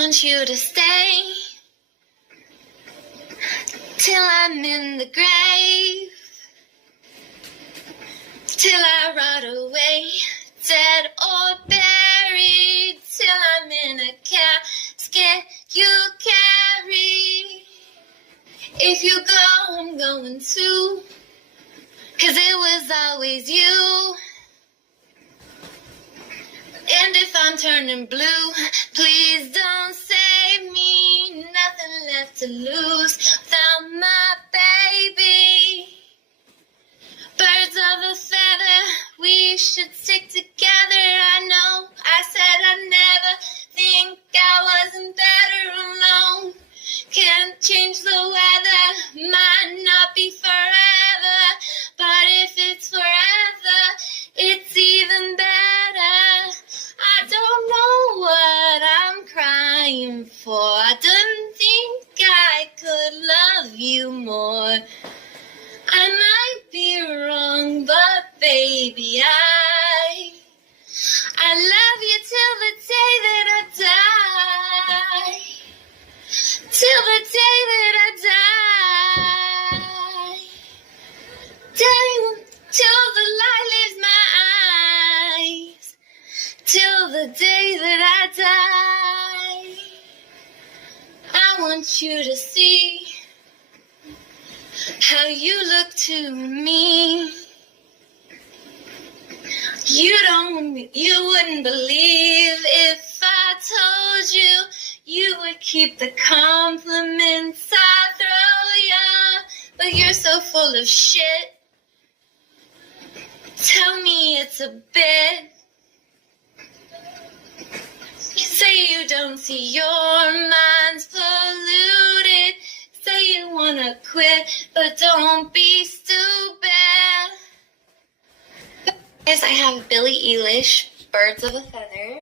want you to stay till I'm in the grave, till I rot away, dead or buried, till I'm in a casket you carry. If you go, I'm going too, 'cause it was always you. And if I'm turning blue, please don't save me. Nothing left to lose without my baby. Birds of a feather, we should stick together. I know I said I'd never think I wasn't better alone. Can't change the weather, might not be forever, but if it's forever, it's even better. I don't know what I'm crying for. I didn't think I could love you more. I might be wrong, but baby, I love you till the day that I die. Till the day that I die. Till the light leaves my eyes. Till the day that I die. I want you to see how you look to me. You wouldn't believe if I told you you would keep the compliments I throw ya, but you're so full of shit. Tell me it's a bit. You say you don't see your mind's polluted. Say you wanna quit, but don't be stupid. Yes, I have Billie Eilish, Birds of a Feather.